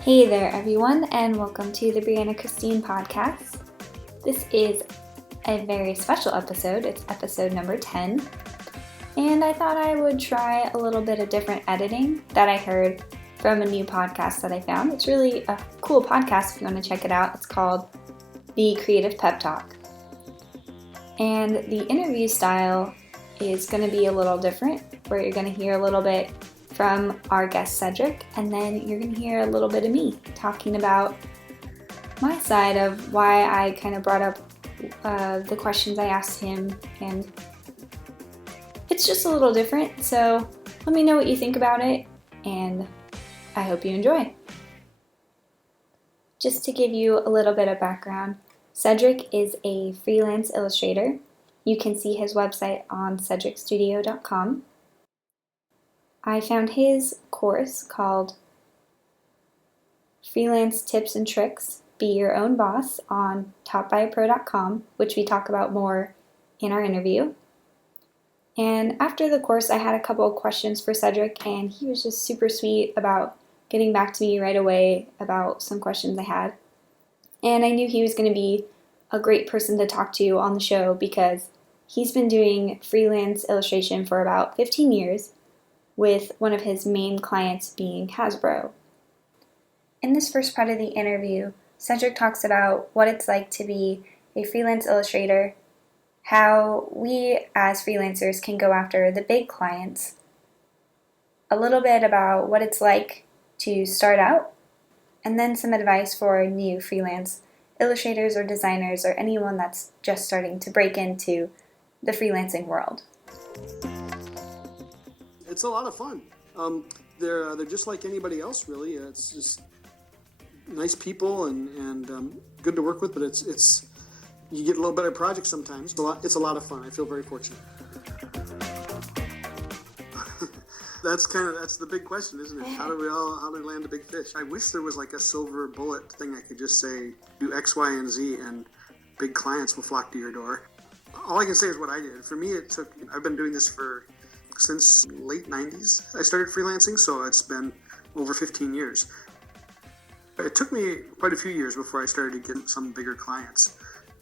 Hey there everyone, and welcome to the Brianna Christine podcast. This is a very special episode. It's episode number 10, and I thought I would try a little bit of different editing that I heard from a new podcast that I found. It's really a cool podcast if you want to check it out. It's called The Creative Pep Talk. And the interview style is going to be a little different, where you're going to hear a little bit from our guest Cedric, and then you're going to hear a little bit of me talking about my side of why I kind of brought up the questions I asked him, and it's just a little different, so let me know what you think about it, and I hope you enjoy. Just to give you a little bit of background, Cedric is a freelance illustrator. You can see his website on cedricstudio.com. I found his course called Freelance Tips and Tricks, Be Your Own Boss on taught-by-a-pro.com, which we talk about more in our interview. And after the course, I had a couple of questions for Cedric, and he was just super sweet about getting back to me right away about some questions I had. And I knew he was going to be a great person to talk to on the show because he's been doing freelance illustration for about 15 years. With one of his main clients being Hasbro. In this first part of the interview, Cedric talks about what it's like to be a freelance illustrator, how we as freelancers can go after the big clients, a little bit about what it's like to start out, and then some advice for new freelance illustrators or designers or anyone that's just starting to break into the freelancing world. It's a lot of fun. They're just like anybody else, really. It's just nice people and good to work with. But it's you get a little better projects sometimes. It's a lot of fun. I feel very fortunate. That's the big question, isn't it? How do we land a big fish? I wish there was like a silver bullet thing I could just say, do X, Y, and Z, and big clients will flock to your door. All I can say is what I did. For me, I've been doing this since late 90s. I started freelancing, so it's been over 15 years. It took me quite a few years before I started to get some bigger clients.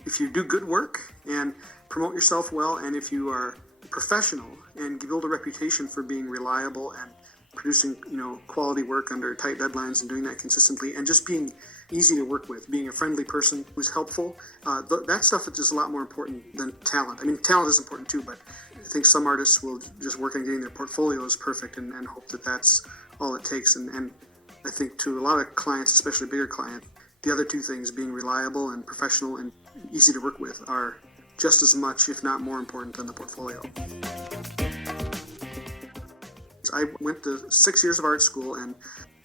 If you do good work and promote yourself well, and if you are professional and build a reputation for being reliable and producing, quality work under tight deadlines and doing that consistently, and just being easy to work with, being a friendly person who's helpful, that stuff is just a lot more important than talent. I mean, talent is important too, but I think some artists will just work on getting their portfolios perfect and hope that that's all it takes. And I think to a lot of clients, especially bigger clients, the other two things, being reliable and professional and easy to work with, are just as much, if not more important than the portfolio. I went to 6 years of art school, and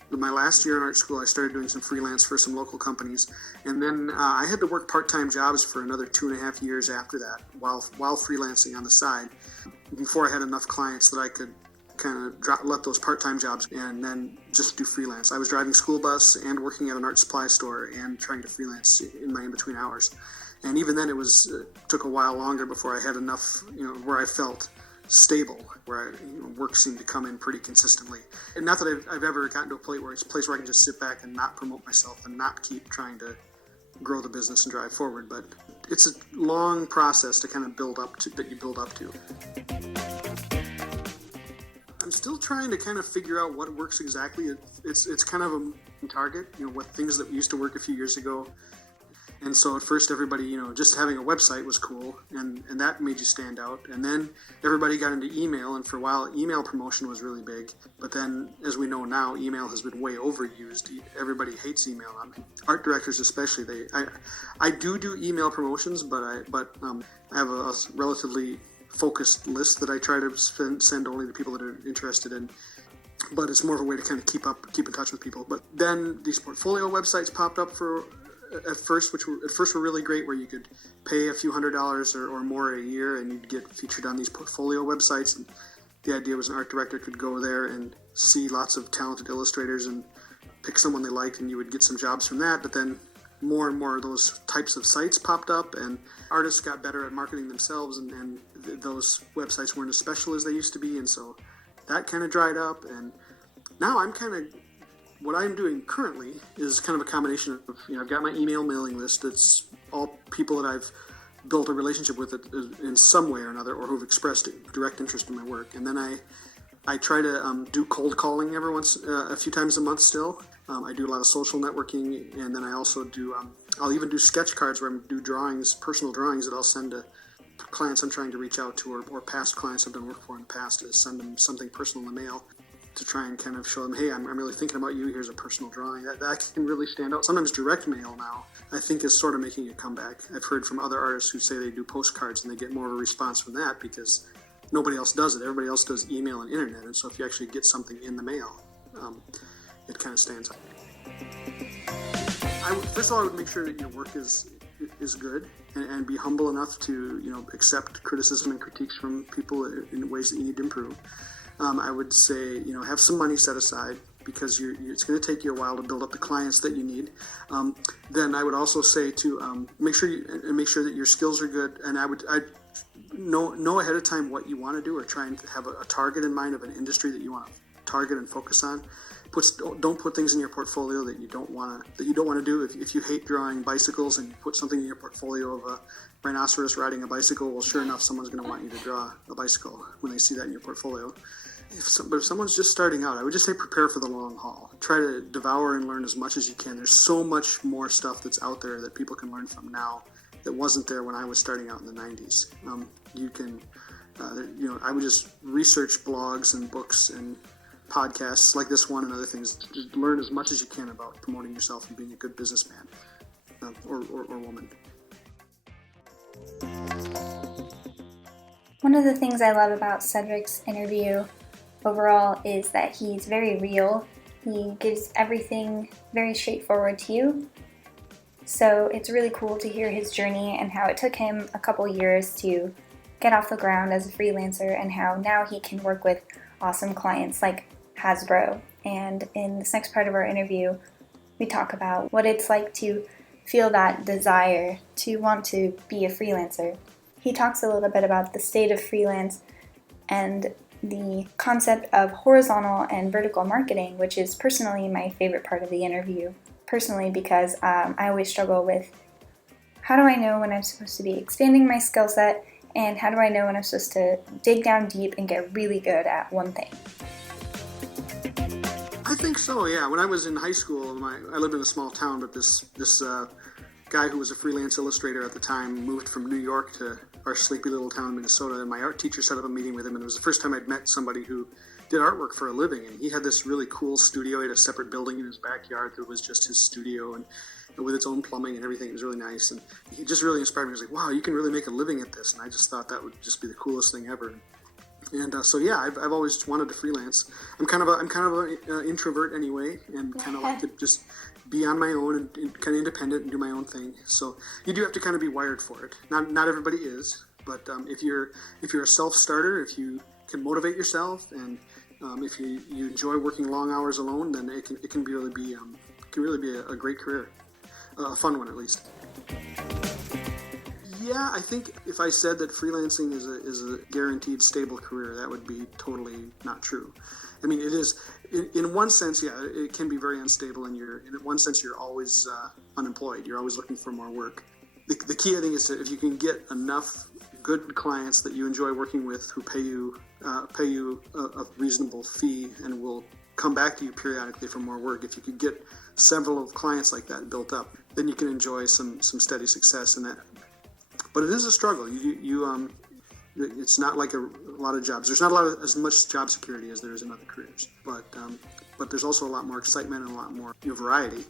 my last year in art school, I started doing some freelance for some local companies. And then I had to work part-time jobs for another 2.5 years after that while freelancing on the side before I had enough clients that I could kind of let those part-time jobs and then just do freelance. I was driving school bus and working at an art supply store and trying to freelance in my in-between hours. And even then it took a while longer before I had enough, where I felt stable, where work seemed to come in pretty consistently. And not that I've ever gotten to a place where I can just sit back and not promote myself and not keep trying to grow the business and drive forward, but it's a long process to kind of build up to. I'm still trying to kind of figure out what works exactly. It's kind of a target, what things that used to work a few years ago. And so at first everybody, just having a website was cool, and that made you stand out. And then everybody got into email, and for a while email promotion was really big. But then, as we know now, email has been way overused. Everybody hates email. Art directors especially. I do email promotions, but I have a relatively focused list that I try to send only to people that are interested in. But it's more of a way to kind of keep in touch with people. But then these portfolio websites popped up at first were really great, where you could pay a few $100s or more a year and you'd get featured on these portfolio websites. And the idea was an art director could go there and see lots of talented illustrators and pick someone they liked, and you would get some jobs from that. But then more and more of those types of sites popped up, and artists got better at marketing themselves, and those websites weren't as special as they used to be, and so that kind of dried up. And now what I'm doing currently is kind of a combination of, I've got my email mailing list. It's all people that I've built a relationship with in some way or another, or who've expressed direct interest in my work. And then I try to do cold calling a few times a month still. I do a lot of social networking, and then I also do, I'll even do sketch cards where I do drawings, personal drawings that I'll send to clients I'm trying to reach out to, or past clients I've done work for in the past, to send them something personal in the mail to try and kind of show them, hey, I'm really thinking about you. Here's a personal drawing. That can really stand out. Sometimes direct mail now, I think, is sort of making a comeback. I've heard from other artists who say they do postcards and they get more of a response from that because nobody else does it. Everybody else does email and internet. And so if you actually get something in the mail, it kind of stands out. First of all, I would make sure that your work is good, and be humble enough to accept criticism and critiques from people in ways that you need to improve. I would say, have some money set aside because it's going to take you a while to build up the clients that you need. Then I would also say to make sure that your skills are good, and I'd know ahead of time what you want to do, or try and have a target in mind of an industry that you want to target and focus on. Don't put things in your portfolio that you don't want to do. If you hate drawing bicycles and you put something in your portfolio of a rhinoceros riding a bicycle, well, sure enough, someone's going to want you to draw a bicycle when they see that in your portfolio. But if someone's just starting out, I would just say prepare for the long haul. Try to devour and learn as much as you can. There's so much more stuff that's out there that people can learn from now that wasn't there when I was starting out in the 90s. I would just research blogs and books and podcasts like this one and other things. Just learn as much as you can about promoting yourself and being a good businessman or woman. One of the things I love about Cedric's interview overall is that he's very real. He gives everything very straightforward to you. So it's really cool to hear his journey and how it took him a couple years to get off the ground as a freelancer, and how now he can work with awesome clients like Hasbro. And in this next part of our interview, we talk about what it's like to feel that desire to want to be a freelancer. He talks a little bit about the state of freelance and the concept of horizontal and vertical marketing, which is personally my favorite part of the interview. Personally, because I always struggle with, how do I know when I'm supposed to be expanding my skill set, and how do I know when I'm supposed to dig down deep and get really good at one thing? I think so, yeah. When I was in high school, I lived in a small town, but this guy who was a freelance illustrator at the time moved from New York to our sleepy little town in Minnesota, and my art teacher set up a meeting with him, and it was the first time I'd met somebody who did artwork for a living. And he had this really cool studio. He had a separate building in his backyard that was just his studio, and with its own plumbing and everything. It was really nice, and he just really inspired me. He was like, wow, you can really make a living at this. And I just thought that would just be the coolest thing ever. And so yeah, I've always wanted to freelance. I'm kind of an introvert anyway, and kind of like to just be on my own and kind of independent and do my own thing. So you do have to kind of be wired for it. Not everybody is, but if you're a self-starter, if you can motivate yourself, and if you enjoy working long hours alone, then it can really be a great career, a fun one at least. Yeah, I think if I said that freelancing is a guaranteed stable career, that would be totally not true. I mean, it is, in one sense, yeah, it can be very unstable, and in one sense you're always unemployed. You're always looking for more work. The key, I think, is that if you can get enough good clients that you enjoy working with, who pay you a reasonable fee and will come back to you periodically for more work. If you could get several of clients like that built up, then you can enjoy some steady success in that. But it is a struggle. It's not like a lot of jobs. There's not as much job security as there is in other careers. But there's also a lot more excitement and a lot more variety.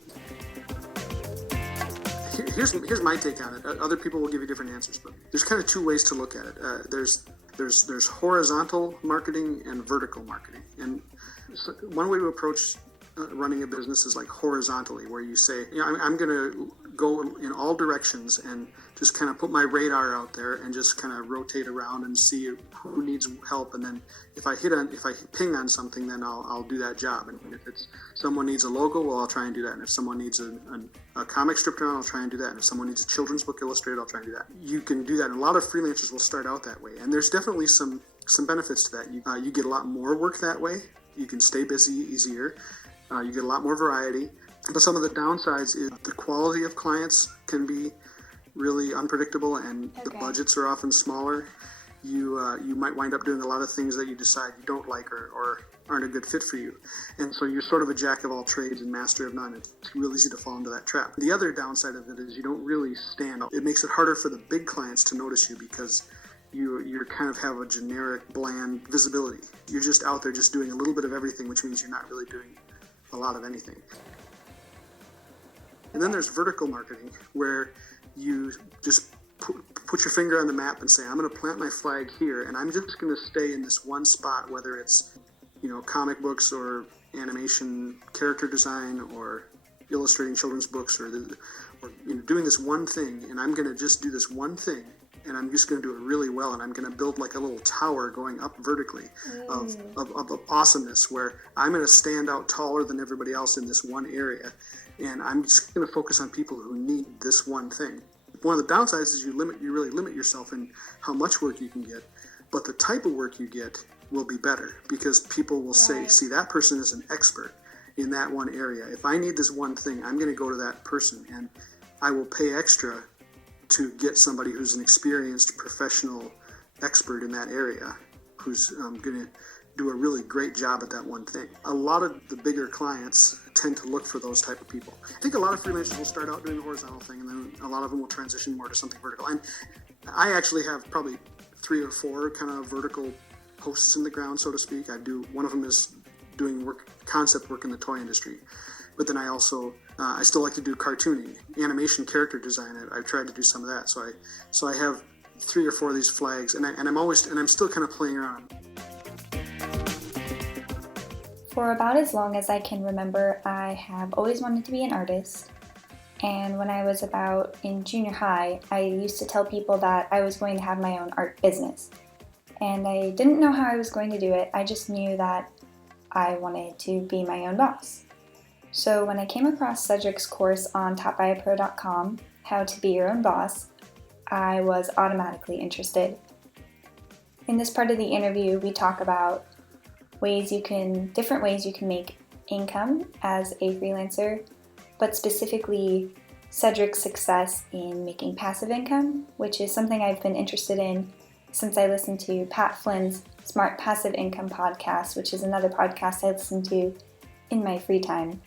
Here's my take on it. Other people will give you different answers, but there's kind of two ways to look at it. There's horizontal marketing and vertical marketing. And one way to approach running a business is like horizontally, where you say, I'm going to go in all directions and just kind of put my radar out there and just kind of rotate around and see who needs help. And then if I ping on something, then I'll do that job. And if it's someone needs a logo, well, I'll try and do that. And if someone needs a comic strip drawn, I'll try and do that. And if someone needs a children's book illustrated, I'll try and do that. You can do that. And a lot of freelancers will start out that way. And there's definitely some benefits to that. You get a lot more work that way. You can stay busy easier. You get a lot more variety. But some of the downsides is the quality of clients can be really unpredictable, and the budgets are often smaller. You might wind up doing a lot of things that you decide you don't like or aren't a good fit for you. And so you're sort of a jack of all trades and master of none. It's real easy to fall into that trap. The other downside of it is you don't really stand out. It makes it harder for the big clients to notice you because you kind of have a generic, bland visibility. You're just out there just doing a little bit of everything, which means you're not really doing a lot of anything. And then there's vertical marketing, where you just put your finger on the map and say, I'm going to plant my flag here, and I'm just going to stay in this one spot, whether it's, comic books or animation, character design, or illustrating children's books, or doing this one thing, and I'm going to just do this one thing, and I'm just going to do it really well, and I'm going to build like a little tower going up vertically of awesomeness, where I'm going to stand out taller than everybody else in this one area, and I'm just going to focus on people who need this one thing. One of the downsides is you really limit yourself in how much work you can get, but the type of work you get will be better because people will say, see, that person is an expert in that one area. If I need this one thing, I'm going to go to that person, and I will pay extra to get somebody who's an experienced professional expert in that area who's going to do a really great job at that one thing. A lot of the bigger clients tend to look for those type of people. I think a lot of freelancers will start out doing the horizontal thing, and then a lot of them will transition more to something vertical. And I actually have probably 3 or 4 kind of vertical posts in the ground, so to speak. One of them is doing concept work in the toy industry. But then I also, I still like to do cartooning, animation, character design. I've tried to do some of that. So I have 3 or 4 of these flags, and I'm still kind of playing around. For about as long as I can remember, I have always wanted to be an artist. And when I was about in junior high, I used to tell people that I was going to have my own art business. And I didn't know how I was going to do it. I just knew that I wanted to be my own boss. So when I came across Cedric's course on taught-by-a-pro.com, How to Be Your Own Boss, I was automatically interested. In this part of the interview, we talk about different ways you can make income as a freelancer, but specifically Cedric's success in making passive income, which is something I've been interested in since I listened to Pat Flynn's Smart Passive Income podcast, which is another podcast I listen to in my free time.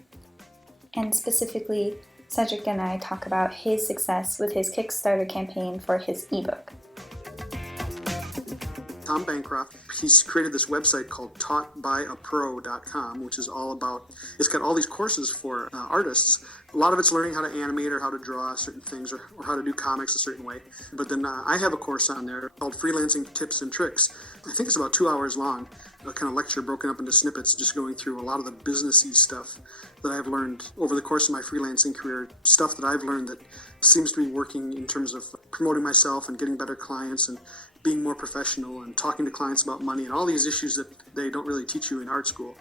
And specifically, Cedric and I talk about his success with his Kickstarter campaign for his ebook. Tom Bancroft, he's created this website called taughtbyapro.com, which is it's got all these courses for artists. A lot of it's learning how to animate or how to draw certain things or how to do comics a certain way. But then I have a course on there called Freelancing Tips and Tricks. I think it's about 2 hours long, a kind of lecture broken up into snippets, just going through a lot of the businessy stuff that I've learned over the course of my freelancing career, stuff that I've learned that seems to be working in terms of promoting myself and getting better clients and being more professional and talking to clients about money and all these issues that they don't really teach you in art school.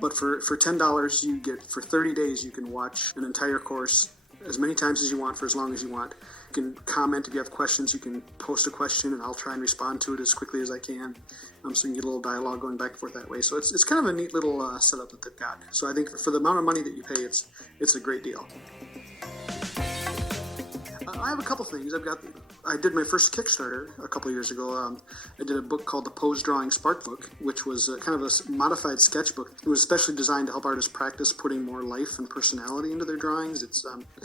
But for $10, for 30 days, you can watch an entire course as many times as you want for as long as you want. You can comment if you have questions. You can post a question, and I'll try and respond to it as quickly as I can. So you can get a little dialogue going back and forth that way. So it's kind of a neat little setup that they've got. So I think for the amount of money that you pay, it's a great deal. I have a couple things. I did my first Kickstarter a couple years ago. I did a book called The Pose Drawing Spark Book, which was kind of a modified sketchbook. It was especially designed to help artists practice putting more life and personality into their drawings. It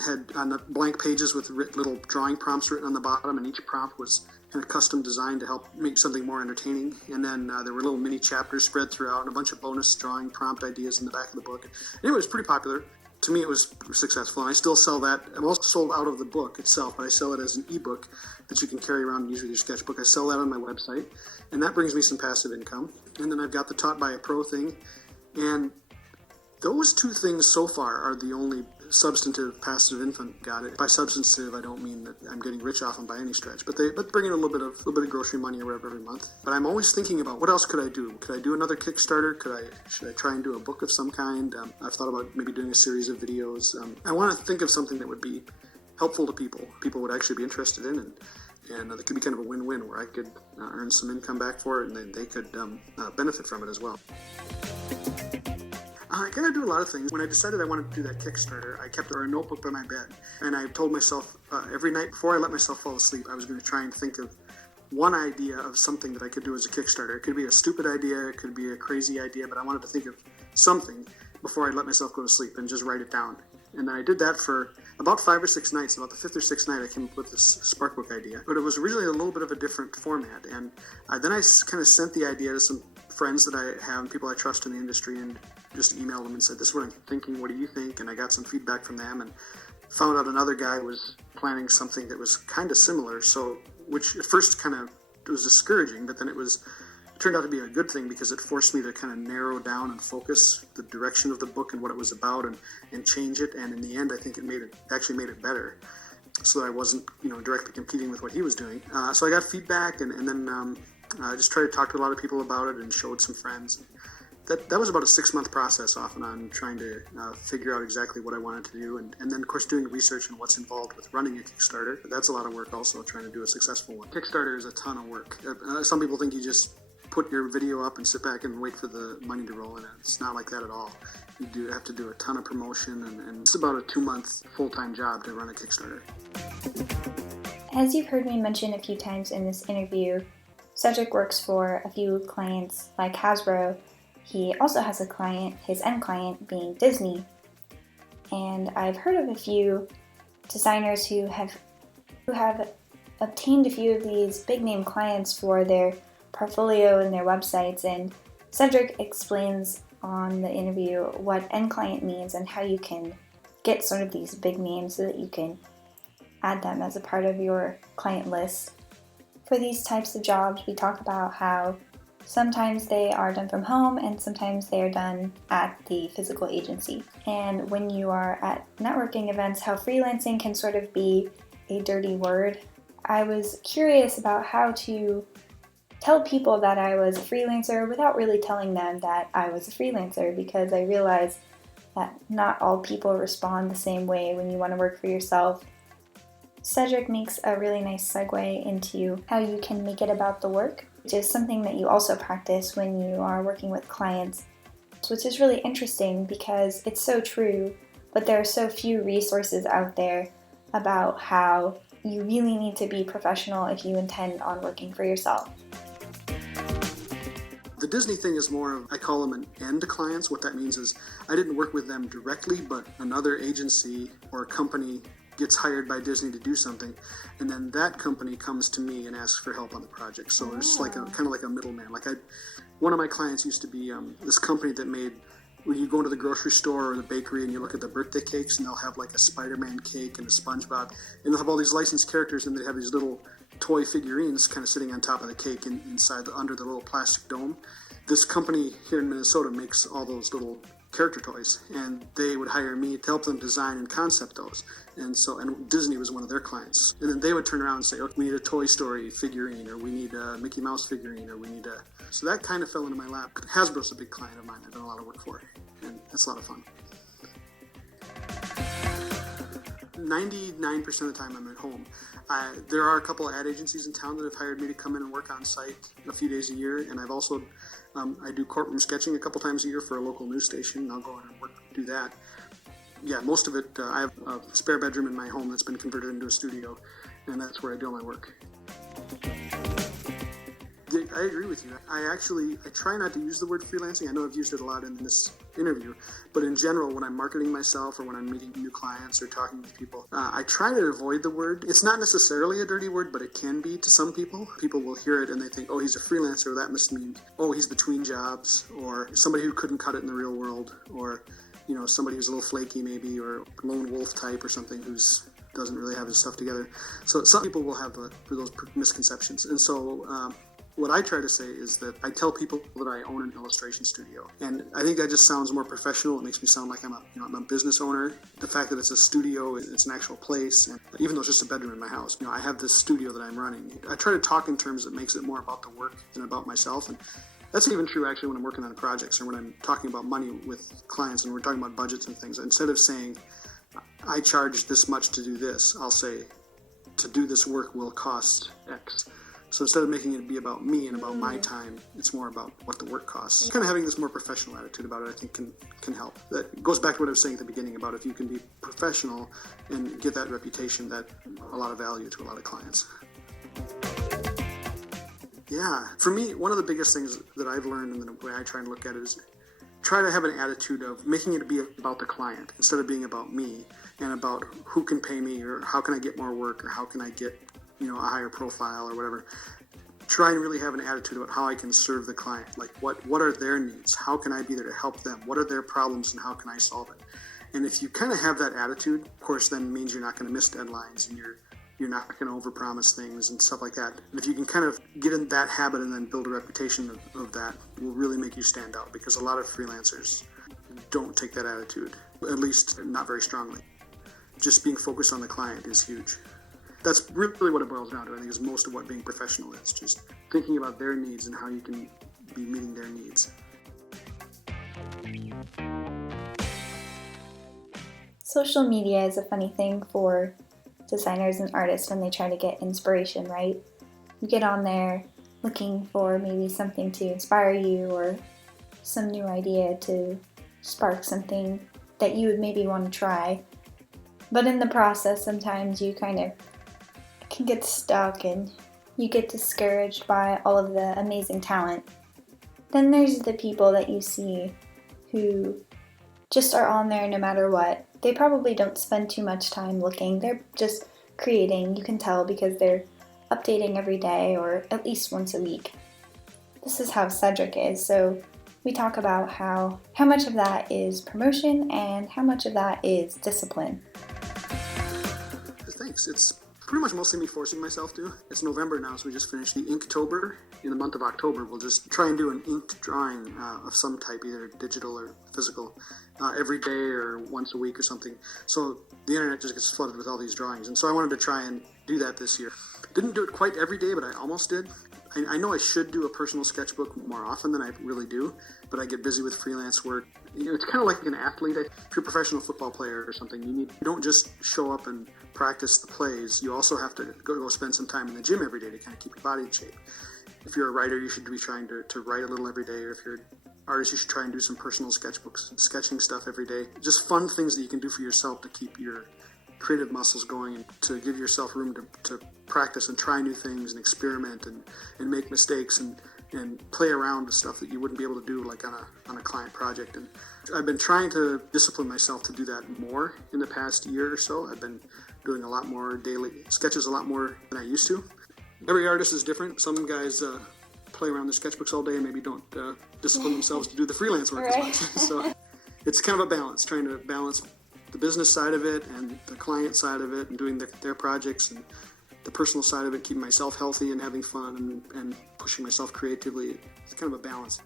had on the blank pages with little drawing prompts written on the bottom, and each prompt was kind of custom designed to help make something more entertaining. And then there were little mini chapters spread throughout and a bunch of bonus drawing prompt ideas in the back of the book. Anyway, it was pretty popular. To me, it was successful, and I still sell that. I'm also sold out of the book itself, but I sell it as an ebook that you can carry around and use with your sketchbook. I sell that on my website, and that brings me some passive income. And then I've got the Taught by a Pro thing, and those two things so far are the only substantive passive infant got it. By substantive, I don't mean that I'm getting rich off them by any stretch, but bring in a little bit of grocery money or whatever every month. But I'm always thinking about what else could I do? Could I do another Kickstarter? Should I try and do a book of some kind? I've thought about maybe doing a series of videos. I want to think of something that would be helpful to people would actually be interested in, and it could be kind of a win-win where I could earn some income back for it, and then they could benefit from it as well. I kind of do a lot of things. When I decided I wanted to do that Kickstarter, I kept a notebook by my bed, and I told myself every night before I let myself fall asleep, I was going to try and think of one idea of something that I could do as a Kickstarter. It could be a stupid idea, it could be a crazy idea, but I wanted to think of something before I let myself go to sleep and just write it down. And I did that for about 5 or 6 nights. About the 5th or 6th night, I came up with this Sparkbook idea. But it was originally a little bit of a different format. And then I kind of sent the idea to some friends that I have and people I trust in the industry, and just emailed them and said, this is what I'm thinking, what do you think? And I got some feedback from them, and found out another guy was planning something that was kind of similar. So, which at first kind of was discouraging, but then it turned out to be a good thing because it forced me to kind of narrow down and focus the direction of the book and what it was about, and change it. And in the end, I think it actually made it better, so that I wasn't directly competing with what he was doing. So I got feedback, and then I just tried to talk to a lot of people about it and showed some friends. That was about a 6-month process off and on, trying to figure out exactly what I wanted to do, and then of course doing research on what's involved with running a Kickstarter. That's a lot of work also, trying to do a successful one. Kickstarter is a ton of work. Some people think you just put your video up and sit back and wait for the money to roll in. It's not like that at all. You have to do a ton of promotion, and it's about a 2-month full-time job to run a Kickstarter. As you've heard me mention a few times in this interview, Cedric works for a few clients like Hasbro. He also has a client, his end client being Disney. And I've heard of a few designers who have obtained a few of these big name clients for their portfolio and their websites, and Cedric explains on the interview what end client means and how you can get sort of these big names so that you can add them as a part of your client list. For these types of jobs, we talk about how sometimes they are done from home and sometimes they are done at the physical agency. And when you are at networking events, how freelancing can sort of be a dirty word. I was curious about how to tell people that I was a freelancer without really telling them that I was a freelancer, because I realized that not all people respond the same way when you want to work for yourself. Cedric makes a really nice segue into how you can make it about the work, which is something that you also practice when you are working with clients, which is really interesting because it's so true, but there are so few resources out there about how you really need to be professional if you intend on working for yourself. The Disney thing is more of, I call them an end clients. What that means is I didn't work with them directly, but another agency or company gets hired by Disney to do something, and then that company comes to me and asks for help on the project. So it's like kind of like a middleman. One of my clients used to be this company that made, when you go into the grocery store or the bakery and you look at the birthday cakes, and they'll have like a Spider-Man cake and a SpongeBob, and they'll have all these licensed characters, and they have these little toy figurines kind of sitting on top of the cake and under the little plastic dome. This company here in Minnesota makes all those little character toys, and they would hire me to help them design and concept those. And Disney was one of their clients. And then they would turn around and say, okay, we need a Toy Story figurine, or we need a Mickey Mouse figurine, or we need a... So that kind of fell into my lap. Hasbro's a big client of mine I've done a lot of work for, and that's a lot of fun. 99% of the time I'm at home. There are a couple of ad agencies in town that have hired me to come in and work on site a few days a year, and I've also I do courtroom sketching a couple times a year for a local news station, and I'll go in and do that. Yeah, most of it, I have a spare bedroom in my home that's been converted into a studio, and that's where I do all my work. I agree with you. I try not to use the word freelancing. I know I've used it a lot in this interview, but in general, when I'm marketing myself or when I'm meeting new clients or talking with people, I try to avoid the word. It's not necessarily a dirty word, but it can be to some people. People will hear it and they think, oh, he's a freelancer. That must mean, oh, he's between jobs, or somebody who couldn't cut it in the real world, or somebody who's a little flaky maybe, or lone wolf type or something who's doesn't really have his stuff together. So some people will have those misconceptions, and so what I try to say is that I tell people that I own an illustration studio. And I think that just sounds more professional. It makes me sound like I'm a business owner. The fact that it's a studio, it's an actual place, and even though it's just a bedroom in my house, I have this studio that I'm running. I try to talk in terms that makes it more about the work than about myself. And that's even true actually when I'm working on projects or when I'm talking about money with clients and we're talking about budgets and things. Instead of saying, I charge this much to do this, I'll say, to do this work will cost X. So instead of making it be about me and about my time, it's more about what the work costs. Kind of having this more professional attitude about it, I think can help. That goes back to what I was saying at the beginning about if you can be professional and get that reputation, that a lot of value to a lot of clients. Yeah, for me, one of the biggest things that I've learned and the way I try and look at it is try to have an attitude of making it be about the client instead of being about me and about who can pay me or how can I get more work or how can I get a higher profile or whatever. Try and really have an attitude about how I can serve the client. Like what are their needs? How can I be there to help them? What are their problems and how can I solve it? And if you kind of have that attitude, of course, then it means you're not going to miss deadlines and you're not going to overpromise things and stuff like that. And if you can kind of get in that habit and then build a reputation of that, will really make you stand out because a lot of freelancers don't take that attitude, at least not very strongly. Just being focused on the client is huge. That's really what it boils down to, I think, is most of what being professional is. Just thinking about their needs and how you can be meeting their needs. Social media is a funny thing for designers and artists when they try to get inspiration, right? You get on there looking for maybe something to inspire you or some new idea to spark something that you would maybe want to try. But in the process, sometimes you kind of can get stuck and you get discouraged by all of the amazing talent. Then there's the people that you see who just are on there no matter what. They probably don't spend too much time looking. They're just creating. You can tell because they're updating every day or at least once a week. This is how Cedric is. So we talk about how much of that is promotion and how much of that is discipline. Thanks. It's pretty much mostly me forcing myself to. It's November now, so we just finished the Inktober. In the month of October, we'll just try and do an inked drawing of some type, either digital or physical, every day or once a week or something. So the internet just gets flooded with all these drawings. And so I wanted to try and do that this year. Didn't do it quite every day, but I almost did. I know I should do a personal sketchbook more often than I really do, but I get busy with freelance work. It's kind of like an athlete. If you're a professional football player or something, you don't just show up and practice the plays. You also have to go spend some time in the gym every day to kind of keep your body in shape. If you're a writer, you should be trying to write a little every day, or if you're an artist, you should try and do some personal sketchbooks, sketching stuff every day. Just fun things that you can do for yourself to keep your creative muscles going and to give yourself room to practice and try new things and experiment and make mistakes and play around with stuff that you wouldn't be able to do like on a client project. And I've been trying to discipline myself to do that more in the past year or so. I've been doing a lot more daily sketches, a lot more than I used to. Every artist is different. Some guys play around their sketchbooks all day and maybe don't discipline themselves to do the freelance work as much. So it's kind of a balance, trying to balance the business side of it and the client side of it and doing their projects and the personal side of it, keeping myself healthy and having fun and pushing myself creatively. It's kind of a balance.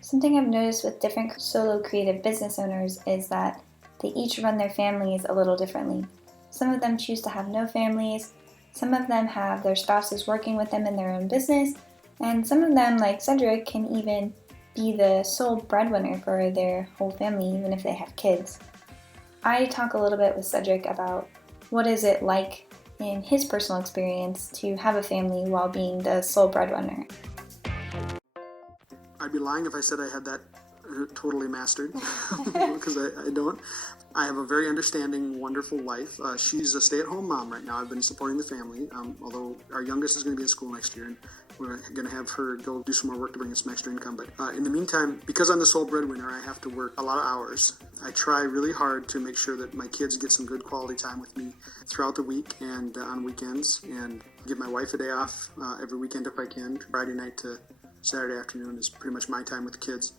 Something I've noticed with different solo creative business owners is that they each run their families a little differently. Some of them choose to have no families, some of them have their spouses working with them in their own business, and some of them, like Cedric, can even be the sole breadwinner for their whole family, even if they have kids. I talk a little bit with Cedric about what is it like in his personal experience to have a family while being the sole breadwinner. I'd be lying if I said I had that totally mastered, because I don't. I have a very understanding, wonderful wife. She's a stay-at-home mom right now. I've been supporting the family, although our youngest is going to be in school next year, and we're going to have her go do some more work to bring in some extra income. But in the meantime, because I'm the sole breadwinner, I have to work a lot of hours. I try really hard to make sure that my kids get some good quality time with me throughout the week and on weekends, and give my wife a day off every weekend if I can. Friday night to Saturday afternoon is pretty much my time with the kids.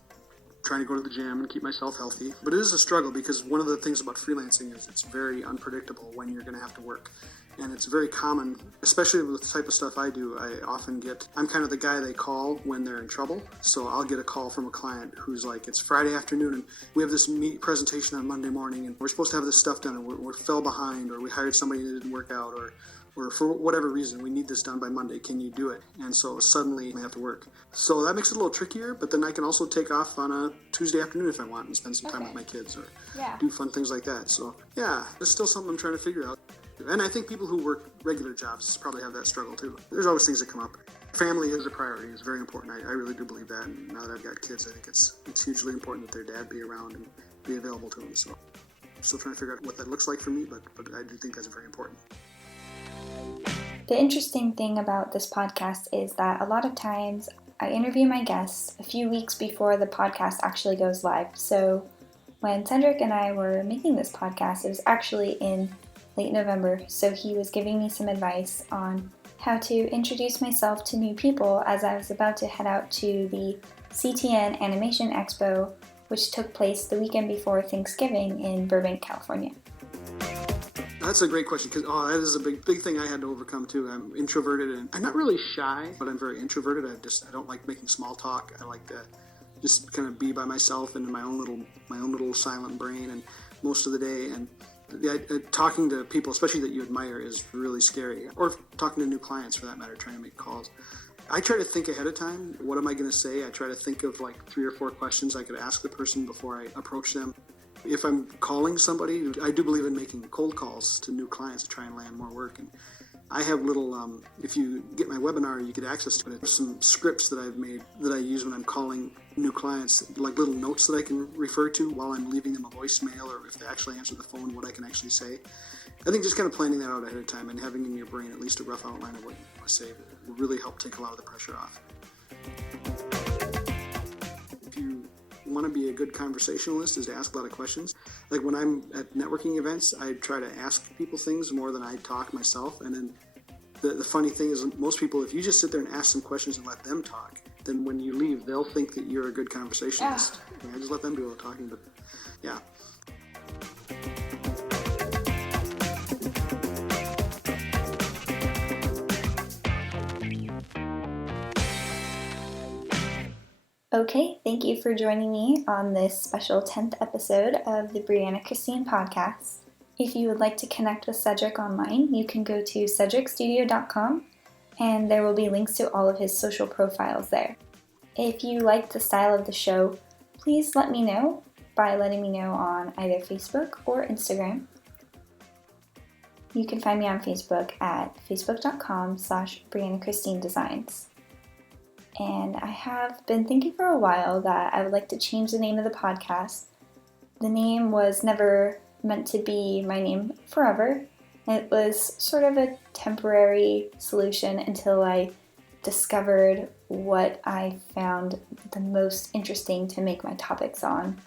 trying to go to the gym and keep myself healthy. But it is a struggle because one of the things about freelancing is it's very unpredictable when you're going to have to work. And it's very common, especially with the type of stuff I do. I'm kind of the guy they call when they're in trouble. So I'll get a call from a client who's like, it's Friday afternoon and we have this presentation on Monday morning and we're supposed to have this stuff done and we fell behind, or we hired somebody that didn't work out, or for whatever reason, we need this done by Monday. Can you do it? And so suddenly I have to work. So that makes it a little trickier, but then I can also take off on a Tuesday afternoon if I want and spend some time with my kids, or do fun things like that. So yeah, it's still something I'm trying to figure out. And I think people who work regular jobs probably have that struggle too. There's always things that come up. Family is a priority. It's very important. I really do believe that. And now that I've got kids, I think it's hugely important that their dad be around and be available to them. So I'm still trying to figure out what that looks like for me, but I do think that's very important. The interesting thing about this podcast is that a lot of times I interview my guests a few weeks before the podcast actually goes live. So when Cedric and I were making this podcast, it was actually in late November, so he was giving me some advice on how to introduce myself to new people as I was about to head out to the CTN Animation Expo, which took place the weekend before Thanksgiving in Burbank, California. That's a great question, because that is a big thing I had to overcome too. I'm introverted and I'm not really shy, but I'm very introverted. I don't like making small talk. I like to just kind of be by myself and in my own little silent brain and most of the day. And talking to people, especially that you admire, is really scary. Or talking to new clients, for that matter, trying to make calls. I try to think ahead of time. What am I going to say? I try to think of like 3 or 4 questions I could ask the person before I approach them. If I'm calling somebody, I do believe in making cold calls to new clients to try and land more work. And I have little, if you get my webinar, you get access to it. There's some scripts that I've made that I use when I'm calling new clients, like little notes that I can refer to while I'm leaving them a voicemail, or if they actually answer the phone, what I can actually say. I think just kind of planning that out ahead of time and having in your brain at least a rough outline of what you want to say will really help take a lot of the pressure off. If you want to be a good conversationalist, is to ask a lot of questions. Like when I'm at networking events, I try to ask people things more than I talk myself. And then the funny thing is, most people, if you just sit there and ask some questions and let them talk, then when you leave, they'll think that you're a good conversationalist. I just let them do all the talking, but yeah. Okay, thank you for joining me on this special 10th episode of the Brianna Christine podcast. If you would like to connect with Cedric online, you can go to cedricstudio.com, and there will be links to all of his social profiles there. If you like the style of the show, please let me know by letting me know on either Facebook or Instagram. You can find me on Facebook at facebook.com/BriannaChristineDesigns. And I have been thinking for a while that I would like to change the name of the podcast. The name was never meant to be my name forever. It was sort of a temporary solution until I discovered what I found the most interesting to make my topics on.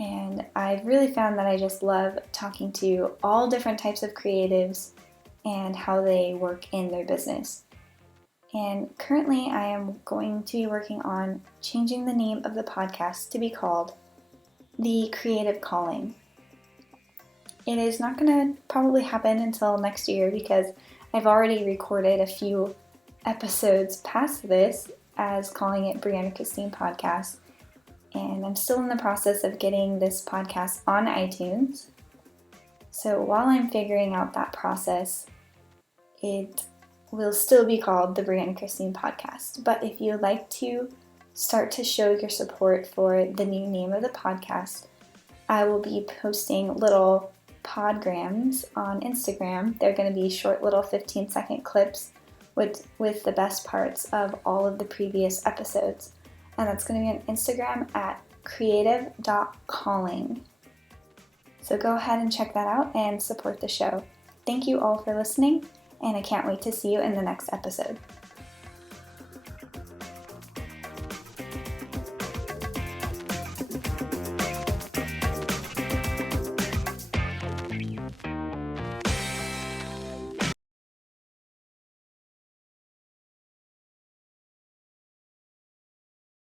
And I've really found that I just love talking to all different types of creatives and how they work in their business. And currently I am going to be working on changing the name of the podcast to be called The Creative Calling. It is not going to probably happen until next year because I've already recorded a few episodes past this as calling it Brianna Christine Podcast. And I'm still in the process of getting this podcast on iTunes. So while I'm figuring out that process, it will still be called the Brianna Christine Podcast. But if you'd like to start to show your support for the new name of the podcast, I will be posting little podgrams on Instagram. They're going to be short little 15-second clips with the best parts of all of the previous episodes. And that's going to be on Instagram at creative.calling. So go ahead and check that out and support the show. Thank you all for listening, and I can't wait to see you in the next episode.